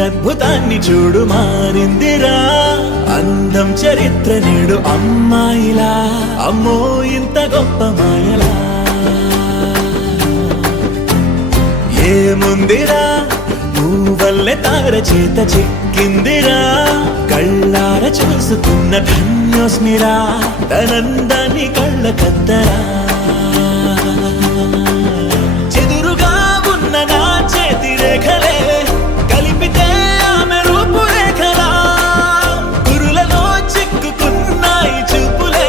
అద్భుతాన్ని చూడు మారిందిరా అందం చరిత్ర నేడు అమ్మాయిలా అమ్మో ఇంత గొప్ప మాయలా ఏముందిరా నువ్వల్లే తార చేత చిక్కిందిరా కళ్ళార చూసుకున్న ధన్యోస్మిరా తనందాన్ని కళ్ళ కద్దరా చెదురుగా ఉన్న నా చేతి రేఖలే కలిపితే ఆమె రూపురేఖలా గురులలో చిక్కుకున్నాయి చూపులే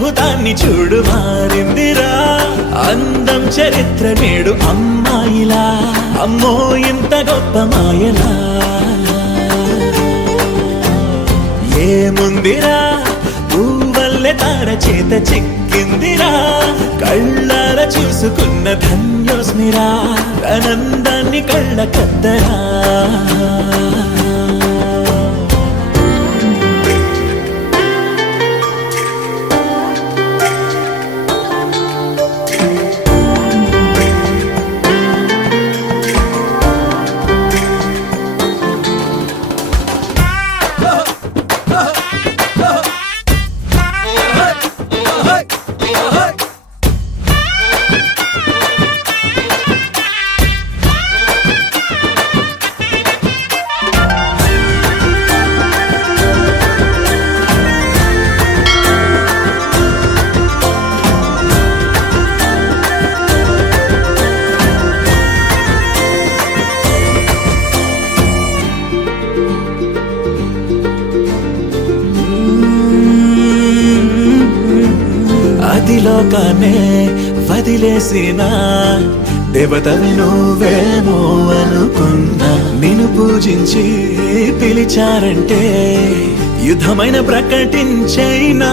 అద్భుతాన్ని చూడు మారిందిరా అందం చరిత్ర నేడు అమ్మాయిలా అమ్మో ఇంత గొప్ప మాయలా ఏముందిరా పువ్వల్లె తార చేత చిక్కిందిరా కళ్ళార చూసుకున్న ధన్యోస్మిరా ఆనందాన్ని కళ్ళ కద్దరా లోకానే వదిలేసిన దేవతవి నువ్వేమో అనుకున్నా నిన్ను పూజించి పిలిచారంటే యుద్ధమైన ప్రకటించైనా